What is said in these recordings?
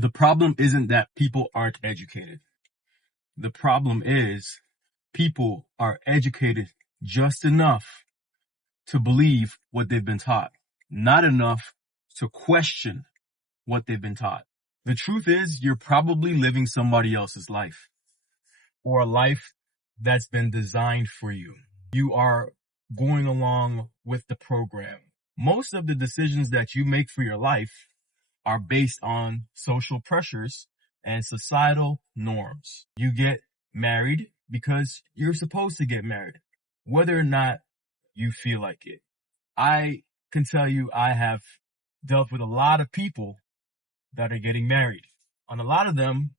The problem isn't that people aren't educated. The problem is people are educated just enough to believe what they've been taught, not enough to question what they've been taught. The truth is, you're probably living somebody else's life, or a life that's been designed for you. You are going along with the program. Most of the decisions that you make for your life are based on social pressures and societal norms. You get married because you're supposed to get married, whether or not you feel like it. I can tell you I have dealt with a lot of people that are getting married, and a lot of them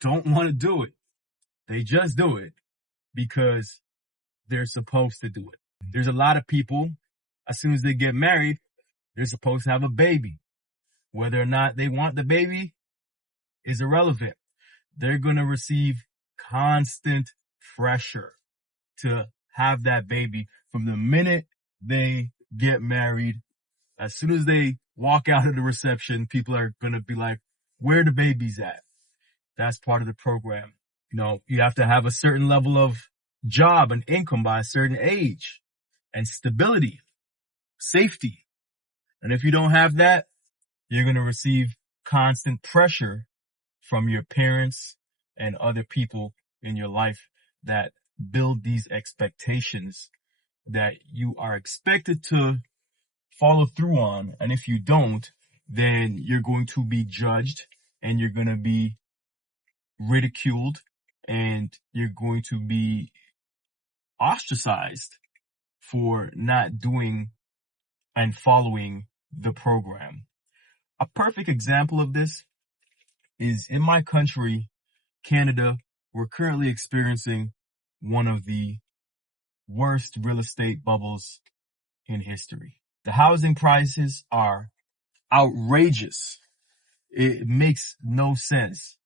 don't want to do it. They just do it because they're supposed to do it. There's a lot of people, as soon as they get married, they're supposed to have a baby. Whether or not they want the baby is irrelevant. They're going to receive constant pressure to have that baby from the minute they get married. As soon as they walk out of the reception, people are going to be like, where the baby's at? That's part of the program. You have to have a certain level of job and income by a certain age, and stability, safety. And if you don't have that, you're going to receive constant pressure from your parents and other people in your life that build these expectations that you are expected to follow through on. And if you don't, then you're going to be judged, and you're going to be ridiculed, and you're going to be ostracized for not doing and following the program. A perfect example of this is in my country, Canada. We're currently experiencing one of the worst real estate bubbles in history. The housing prices are outrageous. It makes no sense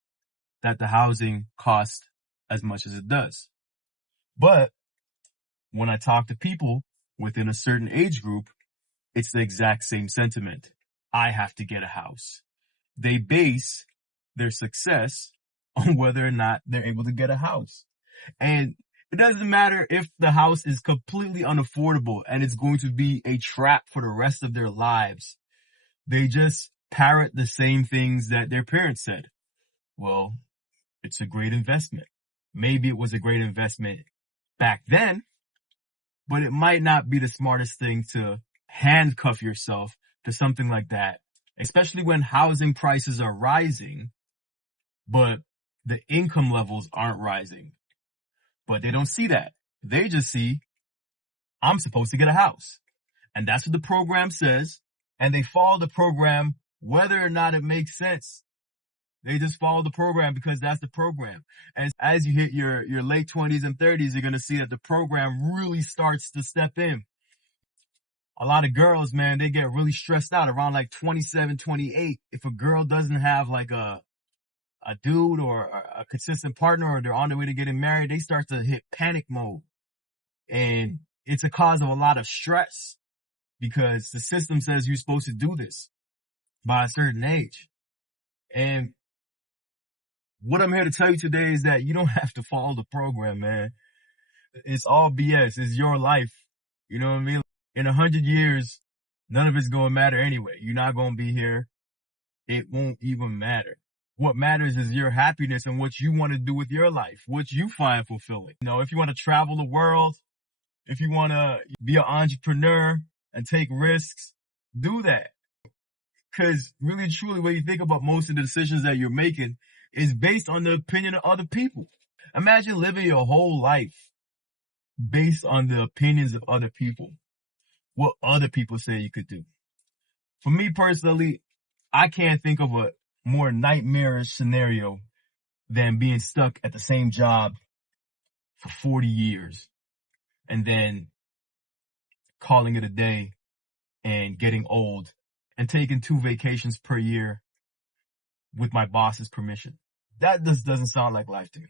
that the housing costs as much as it does. But when I talk to people within a certain age group, it's the exact same sentiment. I have to get a house. They base their success on whether or not they're able to get a house. And it doesn't matter if the house is completely unaffordable and it's going to be a trap for the rest of their lives. They just parrot the same things that their parents said. Well, it's a great investment. Maybe it was a great investment back then, but it might not be the smartest thing to handcuff yourself to something like that, especially when housing prices are rising, but the income levels aren't rising. But they don't see that. They just see, I'm supposed to get a house. And that's what the program says. And they follow the program whether or not it makes sense. They just follow the program because that's the program. And as you hit your late 20s and 30s, you're going to see that the program really starts to step in. A lot of girls, man, they get really stressed out around like 27, 28. If a girl doesn't have like a dude or a consistent partner, or they're on their way to getting married, they start to hit panic mode. And it's a cause of a lot of stress because the system says you're supposed to do this by a certain age. And what I'm here to tell you today is that you don't have to follow the program, man. It's all BS. It's your life. You know what I mean? In 100 years, none of it's going to matter anyway. You're not going to be here. It won't even matter. What matters is your happiness and what you want to do with your life, what you find fulfilling. If you want to travel the world, if you want to be an entrepreneur and take risks, do that. Because really, truly, when you think about most of the decisions that you're making is based on the opinion of other people. Imagine living your whole life based on the opinions of other people. What other people say you could do. For me personally, I can't think of a more nightmarish scenario than being stuck at the same job for 40 years and then calling it a day and getting old and taking 2 vacations per year with my boss's permission. That just doesn't sound like life to me.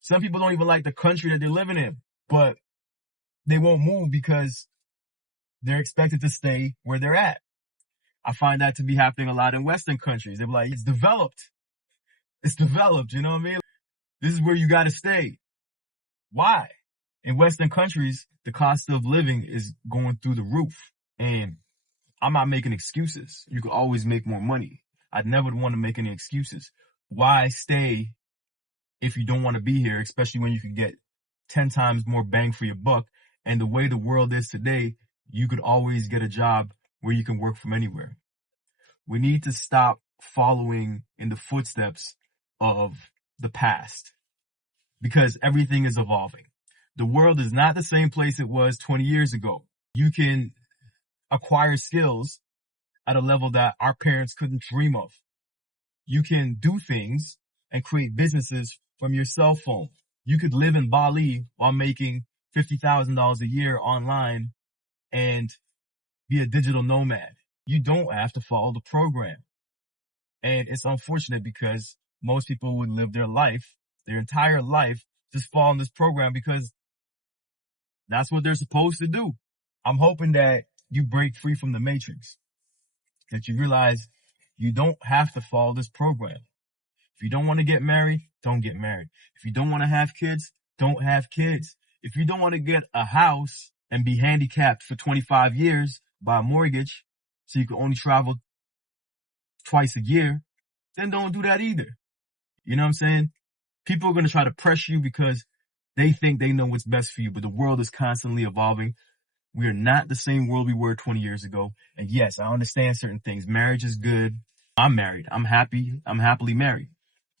Some people don't even like the country that they're living in, but they won't move because they're expected to stay where they're at. I find that to be happening a lot in Western countries. They're like, it's developed. It's developed. You know what I mean? This is where you got to stay. Why? In Western countries, the cost of living is going through the roof. And I'm not making excuses. You could always make more money. I'd never want to make any excuses. Why stay if you don't want to be here, especially when you could get 10 times more bang for your buck? And the way the world is today, you could always get a job where you can work from anywhere. We need to stop following in the footsteps of the past because everything is evolving. The world is not the same place it was 20 years ago. You can acquire skills at a level that our parents couldn't dream of. You can do things and create businesses from your cell phone. You could live in Bali while making $50,000 a year online and be a digital nomad. You don't have to follow the program. And it's unfortunate because most people would live their life, their entire life, just following this program because that's what they're supposed to do. I'm hoping that you break free from the matrix, that you realize you don't have to follow this program. If you don't want to get married, don't get married. If you don't want to have kids, don't have kids. If you don't want to get a house and be handicapped for 25 years by a mortgage so you can only travel twice a year, then don't do that either. You know what I'm saying? People are going to try to pressure you because they think they know what's best for you, but the world is constantly evolving. We are not the same world we were 20 years ago. And yes, I understand certain things. Marriage is good. I'm married. I'm happy. I'm happily married.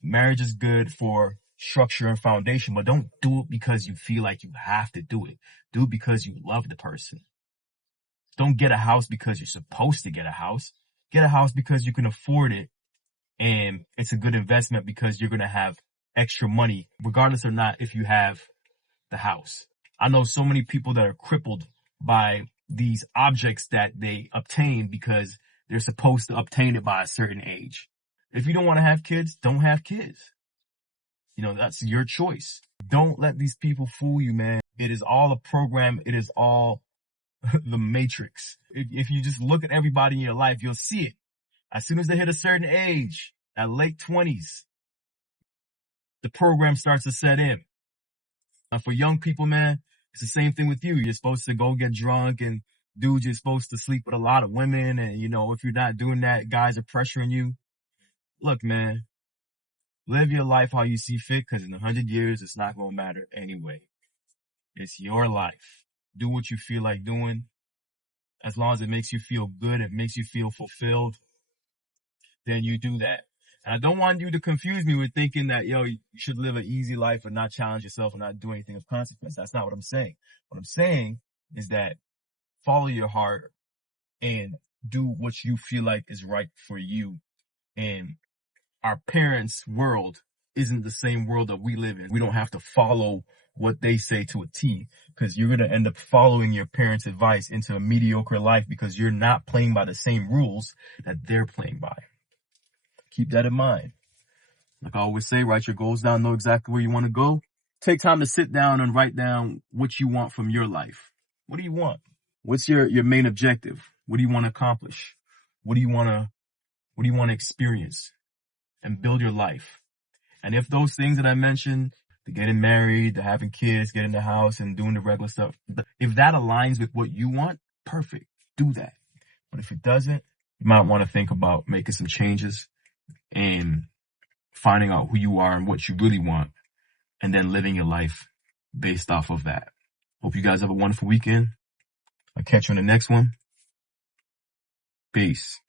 Marriage is good for structure and foundation, but don't do it because you feel like you have to do it. Do it because you love the person. Don't get a house because you're supposed to get a house. Get a house because you can afford it. And it's a good investment because you're going to have extra money, regardless or not if you have the house. I know so many people that are crippled by these objects that they obtain because they're supposed to obtain it by a certain age. If you don't want to have kids, don't have kids. You know, that's your choice. Don't let these people fool you, man. It is all a program. It is all the matrix. If you just look at everybody in your life, you'll see it. As soon as they hit a certain age, at late 20s, the program starts to set in. Now for young people, man, it's the same thing with you. You're supposed to go get drunk and dudes, you're supposed to sleep with a lot of women. And, you know, if you're not doing that, guys are pressuring you. Look, man, live your life how you see fit because in 100 years, it's not going to matter anyway. It's your life. Do what you feel like doing. As long as it makes you feel good, it makes you feel fulfilled, then you do that. And I don't want you to confuse me with thinking that, yo, you should live an easy life and not challenge yourself and not do anything of consequence. That's not what I'm saying. What I'm saying is that follow your heart and do what you feel like is right for you. And our parents' world isn't the same world that we live in. We don't have to follow what they say to a T because you're going to end up following your parents' advice into a mediocre life because you're not playing by the same rules that they're playing by. Keep that in mind. Like I always say, write your goals down, know exactly where you want to go. Take time to sit down and write down what you want from your life. What do you want? What's your main objective? What do you want to accomplish? What do you want to experience? And build your life. And if those things that I mentioned, the getting married, the having kids, getting the house and doing the regular stuff, if that aligns with what you want, perfect. Do that. But if it doesn't, you might want to think about making some changes and finding out who you are and what you really want and then living your life based off of that. Hope you guys have a wonderful weekend. I'll catch you on the next one. Peace.